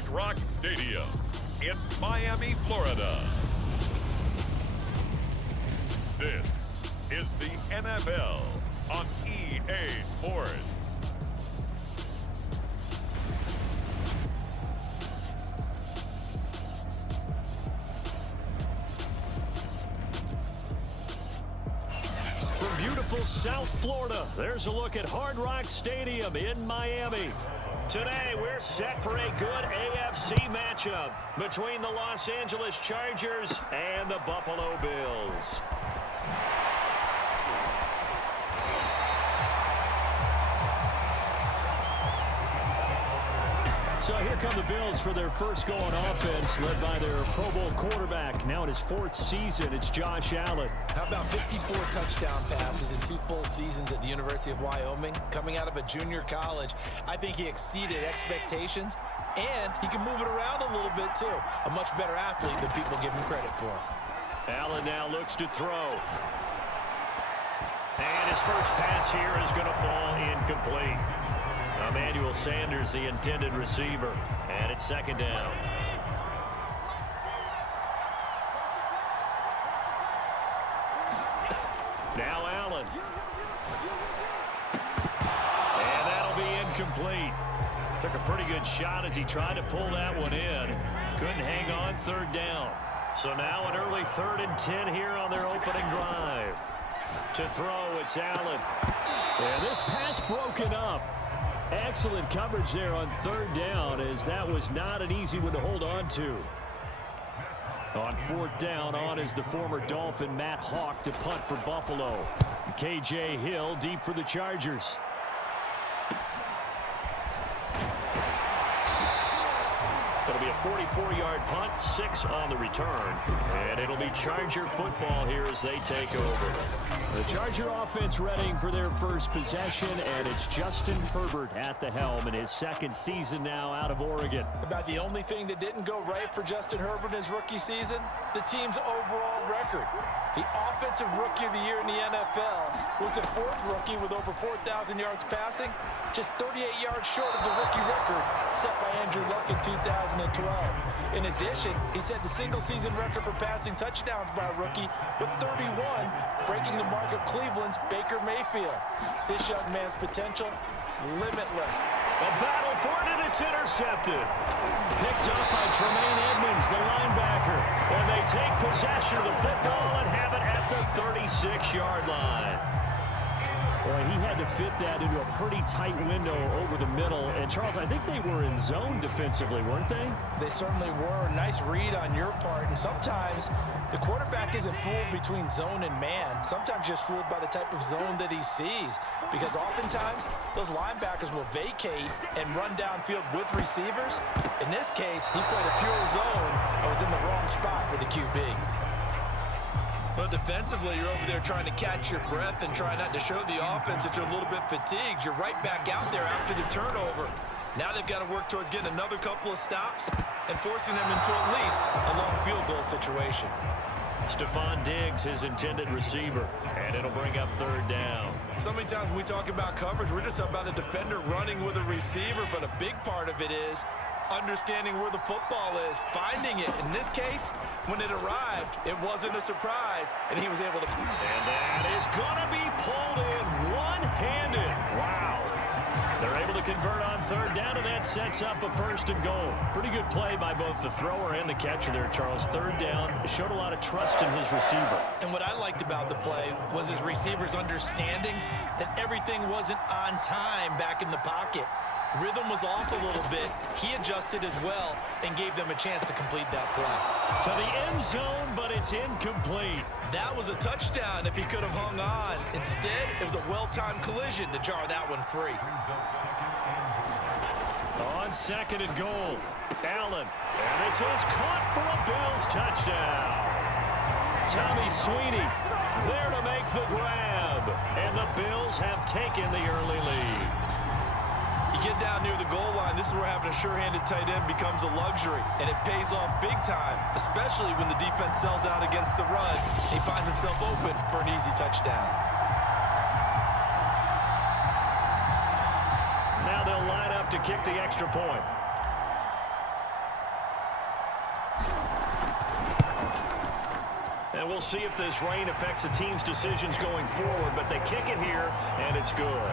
Hard Rock Stadium in Miami, Florida. This is the NFL on EA Sports. From beautiful South Florida, there's a look at Hard Rock Stadium in Miami. Today, we're set for a good AFC matchup between the Los Angeles Chargers and the Buffalo Bills. So here come the Bills for their first go on offense, led by their Pro Bowl quarterback. Now in his fourth season, it's Josh Allen. How about 54 touchdown passes in 2 full seasons at the University of Wyoming? Coming out of a junior college, I think he exceeded expectations, and he can move it around a little bit too. A much better athlete than people give him credit for. Allen now looks to throw. And his first pass here is going to fall incomplete. Emmanuel Sanders, the intended receiver, and it's second down. Now Allen. And that'll be incomplete. Took a pretty good shot as he tried to pull that one in. Couldn't hang on, third down. So now an early 3rd and 10 here on their opening drive. To throw, it's Allen. And this pass broken up. Excellent coverage there on 3rd down, as that was not an easy one to hold on to. On 4th down, on is the former Dolphin Matt Hawk to punt for Buffalo. KJ Hill deep for the Chargers. It'll be a 44-yard punt, 6 on the return. And it'll be Charger football here as they take over. The Charger offense readying for their first possession, and it's Justin Herbert at the helm in his 2nd season now out of Oregon. About the only thing that didn't go right for Justin Herbert in his rookie season, the team's overall record. The offensive rookie of the year in the NFL was the 4th rookie with over 4,000 yards passing, just 38 yards short of the rookie record set by Andrew Luck in 2012. In addition, he set the single-season record for passing touchdowns by a rookie with 31, breaking the mark of Cleveland's Baker Mayfield. This young man's potential, limitless. A battle for it, and it's intercepted. Picked up by Tremaine Edmonds, the linebacker. And they take possession of the football and have it at the 36-yard line. Boy, he had to fit that into a pretty tight window over the middle. And, Charles, I think they were in zone defensively, weren't they? They certainly were. Nice read on your part. And sometimes the quarterback isn't fooled between zone and man. Sometimes just fooled by the type of zone that he sees. Because oftentimes, those linebackers will vacate and run downfield with receivers. In this case, he played a pure zone and was in the wrong spot for the QB. But defensively, you're over there trying to catch your breath and try not to show the offense that you're a little bit fatigued. You're right back out there after the turnover. Now they've got to work towards getting another couple of stops and forcing them into at least a long field goal situation. Stephon Diggs, his intended receiver, and it'll bring up 3rd down. So many times when we talk about coverage, we're just about a defender running with a receiver, but a big part of it is understanding where the football is, finding it. In this case, when it arrived, it wasn't a surprise, and he was able to... And that is going to be pulled in one-handed. Wow. They're able to convert on 3rd down, and that sets up a 1st and goal. Pretty good play by both the thrower and the catcher there, Charles. 3rd down, showed a lot of trust in his receiver. And what I liked about the play was his receivers understanding that everything wasn't on time back in the pocket. Rhythm was off a little bit. He adjusted as well and gave them a chance to complete that play. To the end zone, but it's incomplete. That was a touchdown if he could have hung on. Instead, it was a well-timed collision to jar that one free. On 2nd and goal, Allen. And this is caught for a Bills touchdown. Tommy Sweeney there to make the grab. And the Bills have taken the early lead. You get down near the goal line, this is where having a sure-handed tight end becomes a luxury, and it pays off big time, especially when the defense sells out against the run. He finds himself open for an easy touchdown. Now they'll line up to kick the extra point. And we'll see if this rain affects the team's decisions going forward, but they kick it here, and it's good.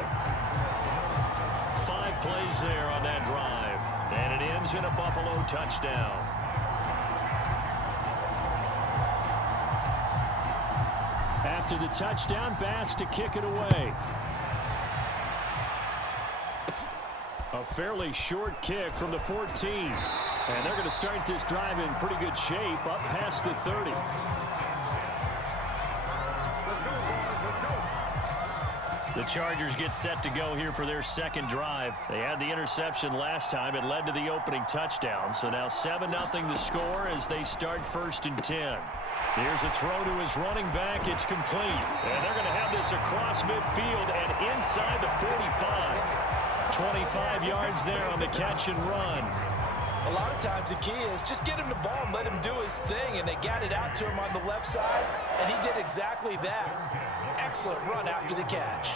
5 plays there on that drive, and it ends in a Buffalo touchdown. After the touchdown, Bass to kick it away. A fairly short kick from the 14. And they're going to start this drive in pretty good shape up past the 30. The Chargers get set to go here for their second drive. They had the interception last time. It led to the opening touchdown. So now 7-0 to score as they start 1st and 10. Here's a throw to his running back. It's complete. And they're going to have this across midfield and inside the 45. 25 yards there on the catch and run. A lot of times the key is just get him the ball and let him do his thing, and they got it out to him on the left side, and he did exactly that. Excellent run after the catch.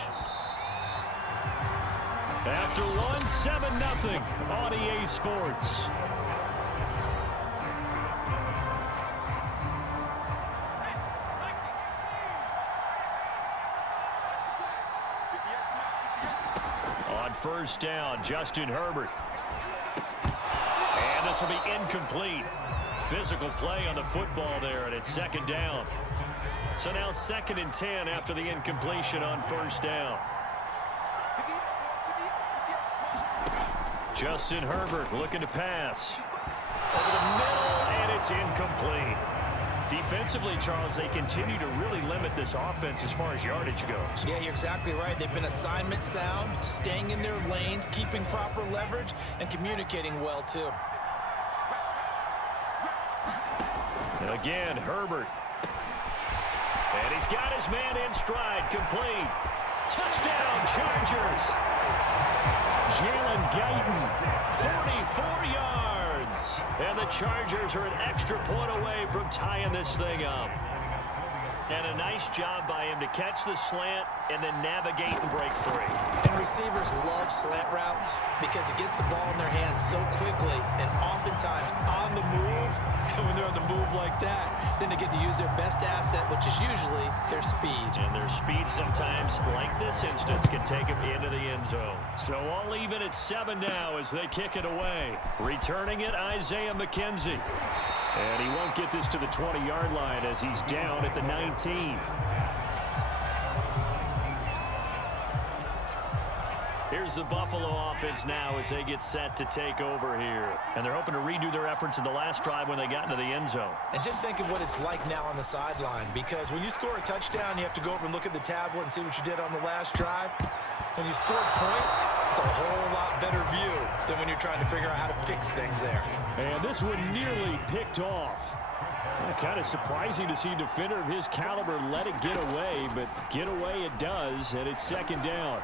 After one, 7-0 on EA Sports. On 1st down, Justin Herbert. And this will be incomplete. Physical play on the football there, and it's 2nd down. So now 2nd and 10 after the incompletion on 1st down. Justin Herbert looking to pass. Over the middle, and it's incomplete. Defensively, Charles, they continue to really limit this offense as far as yardage goes. Yeah, you're exactly right. They've been assignment sound, staying in their lanes, keeping proper leverage, and communicating well, too. And again, Herbert. And he's got his man in stride, complete. Touchdown, Chargers. Jalen Guyton, 44 yards. And the Chargers are an extra point away from tying this thing up. And a nice job by him to catch the slant and then navigate and break free. And receivers love slant routes because it gets the ball in their hands so quickly and oftentimes on the move. And when they're on the move like that, then they get to use their best asset, which is usually their speed. And their speed sometimes, like this instance, can take them into the end zone. So all even at 7 now as they kick it away. Returning it, Isaiah McKenzie. And he won't get this to the 20-yard line as he's down at the 19. Here's the Buffalo offense now as they get set to take over here. And they're hoping to redo their efforts in the last drive when they got into the end zone. And just think of what it's like now on the sideline, because when you score a touchdown, you have to go over and look at the tablet and see what you did on the last drive. When you score points, it's a whole lot better view than when you're trying to figure out how to fix things there. And this one nearly picked off. Kind of surprising to see a defender of his caliber let it get away, but get away it does, and it's 2nd down.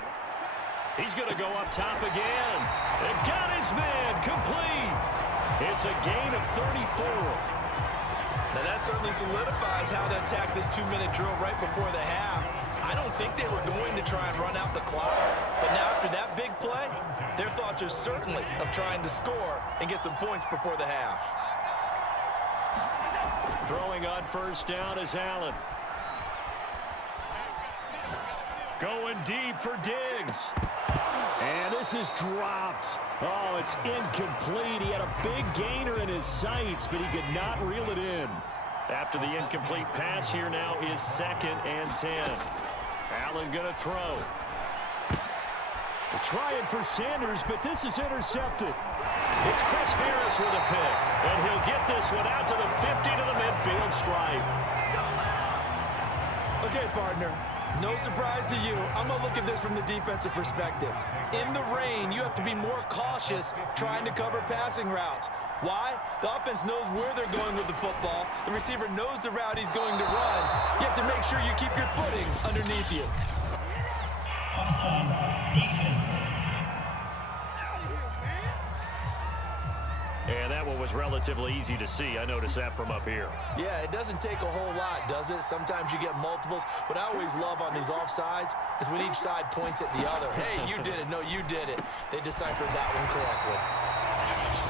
He's going to go up top again. And got his man complete. It's a gain of 34. Now that certainly solidifies how to attack this 2-minute drill right before the half. I don't think they were going to try and run out the clock, but now after that big play, their thoughts are certainly of trying to score and get some points before the half. Throwing on 1st down is Allen. Going deep for Diggs. And this is dropped. Oh, it's incomplete. He had a big gainer in his sights, but he could not reel it in. After the incomplete pass, here now is 2nd and 10. Allen going to throw. They're trying for Sanders, but this is intercepted. It's Chris Harris with a pick, and he'll get this one out to the 50 to the midfield stripe. Okay, partner. No surprise to you. I'm going to look at this from the defensive perspective. In the rain, you have to be more cautious trying to cover passing routes. Why? The offense knows where they're going with the football. The receiver knows the route he's going to run. You have to make sure you keep your footing underneath you. Offside defense. And that one was relatively easy to see. I noticed that from up here. Yeah, it doesn't take a whole lot, does it? Sometimes you get multiples. What I always love on these offsides is when each side points at the other. Hey, you did it. No, you did it. They deciphered that one correctly.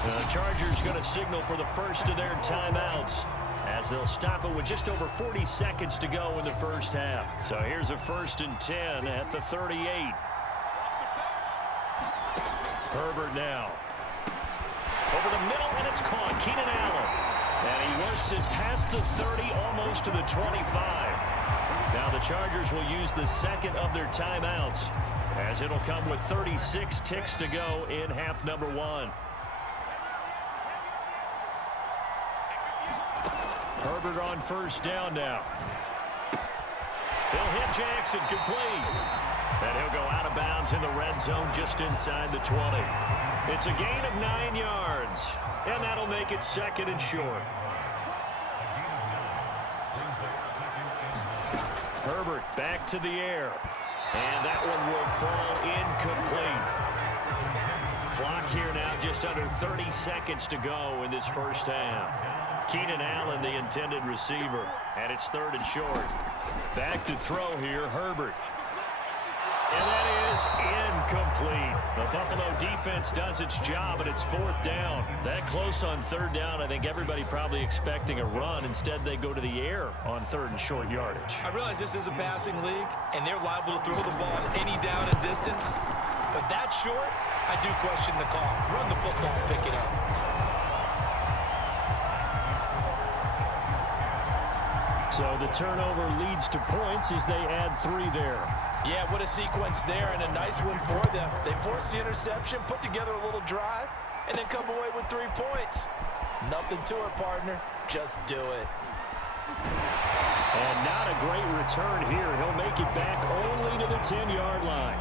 The Chargers going to signal for the first of their timeouts. as they'll stop it with just over 40 seconds to go in the first half. So here's a 1st and 10 at the 38. Herbert now. Over the middle, and it's caught. Keenan Allen. And he works it past the 30, almost to the 25. Now the Chargers will use the second of their timeouts, as it'll come with 36 ticks to go in half number 1. Herbert on 1st down now. He'll hit Jackson complete. And he'll go out of bounds in the red zone just inside the 20. It's a gain of 9 yards, and that'll make it 2nd and short. Herbert back to the air, and that one will fall incomplete. Clock here now just under 30 seconds to go in this first half. Keenan Allen, the intended receiver, and it's 3rd and short. Back to throw here, Herbert. And that is incomplete. The Buffalo defense does its job, and it's 4th down. That close on 3rd down, I think everybody probably expecting a run. Instead, they go to the air on 3rd and short yardage. I realize this is a passing league, and they're liable to throw the ball any down and distance. But that short, I do question the call. Run the football, pick it up. So the turnover leads to points as they add 3 there. Yeah, what a sequence there, and a nice one for them. They force the interception, put together a little drive, and then come away with 3 points. Nothing to it, partner. Just do it. And not a great return here. He'll make it back only to the 10-yard line.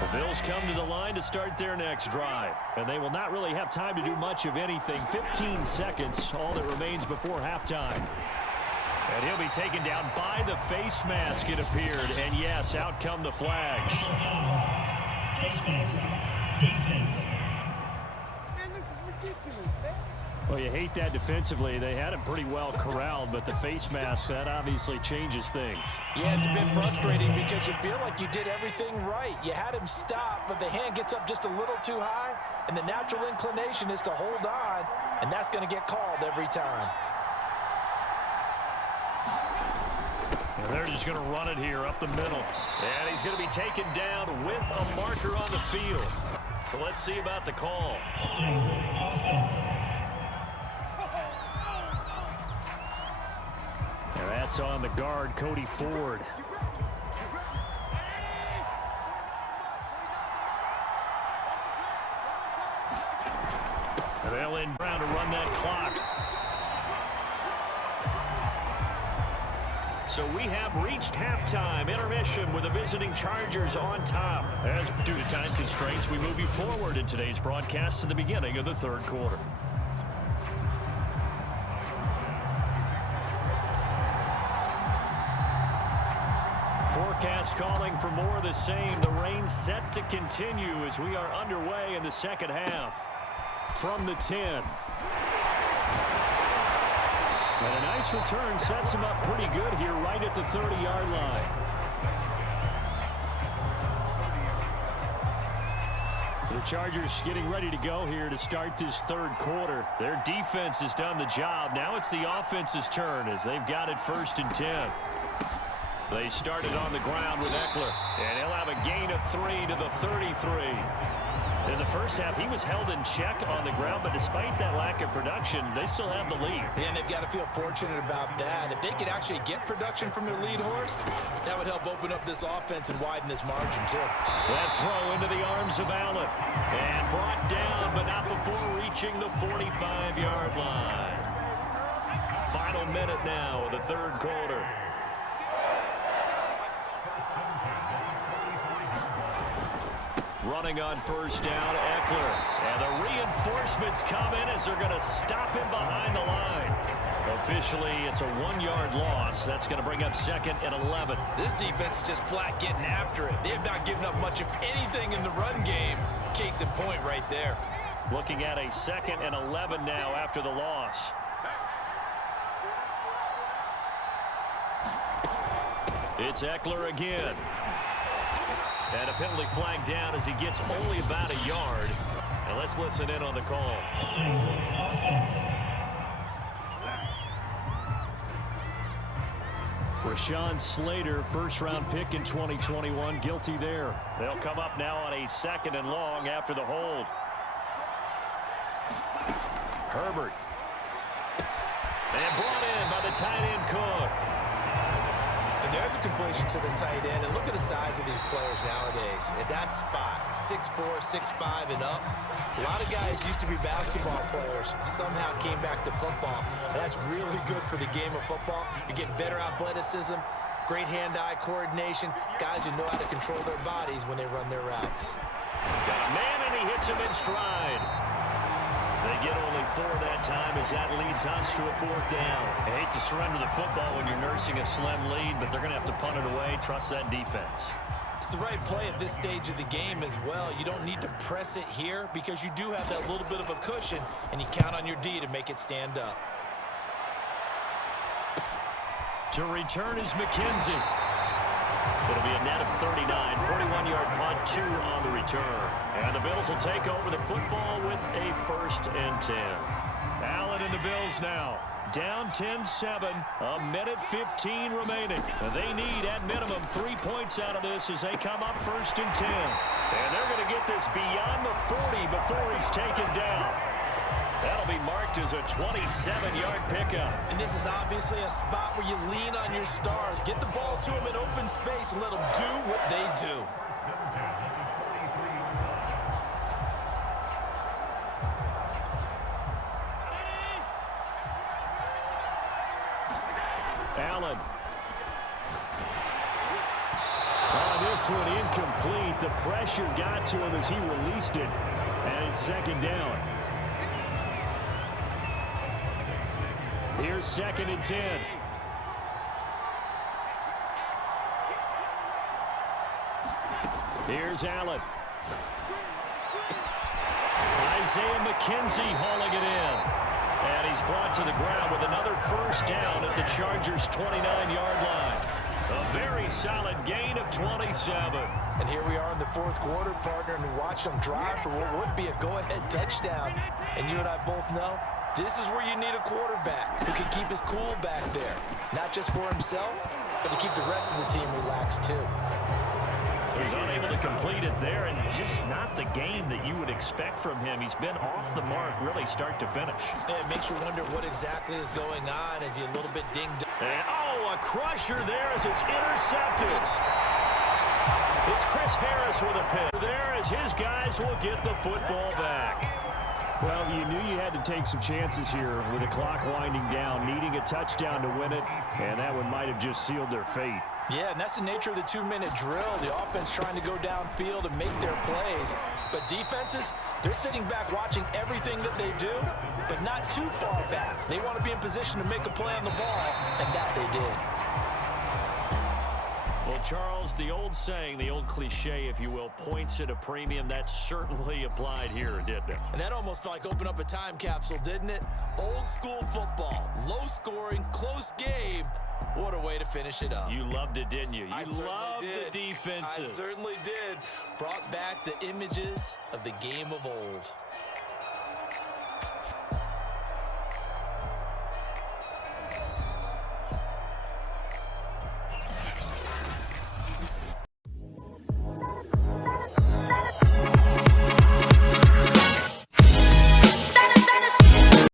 The Bills come to the line to start their next drive, and they will not really have time to do much of anything. 15 seconds, all that remains before halftime. And he'll be taken down by the face mask, it appeared. And yes, out come the flags. Face mask. Defense. Man, this is ridiculous, man. Well, you hate that defensively. They had him pretty well corralled, but the face mask, that obviously changes things. Yeah, it's a bit frustrating because you feel like you did everything right. You had him stop, but the hand gets up just a little too high, and the natural inclination is to hold on, and that's going to get called every time. And they're just going to run it here up the middle. And he's going to be taken down with a marker on the field. So let's see about the call. Offense. And that's on the guard, Cody Ford. And they'll end around to run that clock. So we have reached halftime, intermission with the visiting Chargers on top. As due to time constraints, we move you forward in today's broadcast to the beginning of the 3rd quarter. Forecast calling for more of the same. The rain set to continue as we are underway in the 2nd half. From the 10. And a nice return sets him up pretty good here right at the 30-yard line. The Chargers getting ready to go here to start this 3rd quarter. Their defense has done the job. Now it's the offense's turn as they've got it 1st and 10. They started on the ground with Eckler, and he'll have a gain of 3 to the 33. In the first half, he was held in check on the ground, but despite that lack of production, they still have the lead. Yeah, and they've got to feel fortunate about that. If they could actually get production from their lead horse, that would help open up this offense and widen this margin, too. That throw into the arms of Allen. And brought down, but not before reaching the 45-yard line. Final minute now of the 3rd quarter. Running on 1st down, Eckler. And the reinforcements come in as they're going to stop him behind the line. Officially, it's a 1-yard loss. That's going to bring up 2nd and 11. This defense is just flat getting after it. They have not given up much of anything in the run game. Case in point right there. Looking at a 2nd and 11 now after the loss. It's Eckler again. And a penalty flag down as he gets only about a yard. And let's listen in on the call. Offense. Rashawn Slater, first-round pick in 2021, guilty there. They'll come up now on a 2nd and long after the hold. Herbert. And brought in by the tight end Cook. And there's a completion to the tight end. And look at the size of these players nowadays. At that spot, 6'4", 6'5", and up. A lot of guys used to be basketball players, somehow came back to football. And that's really good for the game of football. You're getting better athleticism, great hand-eye coordination, guys who know how to control their bodies when they run their routes. Got a man, and he hits him in stride. They get only 4 that time as that leads us to a 4th down. I hate to surrender the football when you're nursing a slim lead, but they're going to have to punt it away, trust that defense. It's the right play at this stage of the game as well. You don't need to press it here because you do have that little bit of a cushion, and you count on your D to make it stand up. To return is McKenzie. It'll be a net of 39, 41-yard punt, 2 on the return. And the Bills will take over the football with a 1st and 10. Allen and the Bills now. Down 10-7, a minute 15 remaining. They need, at minimum, 3 points out of this as they come up 1st and 10. And they're going to get this beyond the 40 before he's taken down. That'll be marked as a 27-yard pickup. And this is obviously a spot where you lean on your stars. Get the ball to them in open space and let them do what they do. Allen. This one incomplete. The pressure got to him as he released it. And it's 2nd down. Here's 2nd and 10. Here's Allen. Isaiah McKenzie hauling it in. And he's brought to the ground with another 1st down at the Chargers' 29-yard line. A very solid gain of 27. And here we are in the 4th quarter, partner, and watch them drive for what would be a go-ahead touchdown. And you and I both know this is where you need a quarterback who can keep his cool back there. Not just for himself, but to keep the rest of the team relaxed too. So he's unable to complete it there, and just not the game that you would expect from him. He's been off the mark really start to finish. Yeah, it makes you wonder what exactly is going on. Is he a little bit dinged up? And, a crusher there as it's intercepted. It's Chris Harris with a pick there as his guys will get the football back. Well, you knew you had to take some chances here with the clock winding down, needing a touchdown to win it, and that one might have just sealed their fate. Yeah, and that's the nature of the 2-minute drill. The offense trying to go downfield and make their plays. But defenses, they're sitting back watching everything that they do, but not too far back. They want to be in position to make a play on the ball, and that they did. Well, Charles, the old saying, the old cliche, if you will, points at a premium, that certainly applied here, didn't it? And that almost felt like opened up a time capsule, didn't it? Old school football, low scoring, close game. What a way to finish it up. You loved it, didn't you? You loved did. The defenses. I certainly did. Brought back the images of the game of old.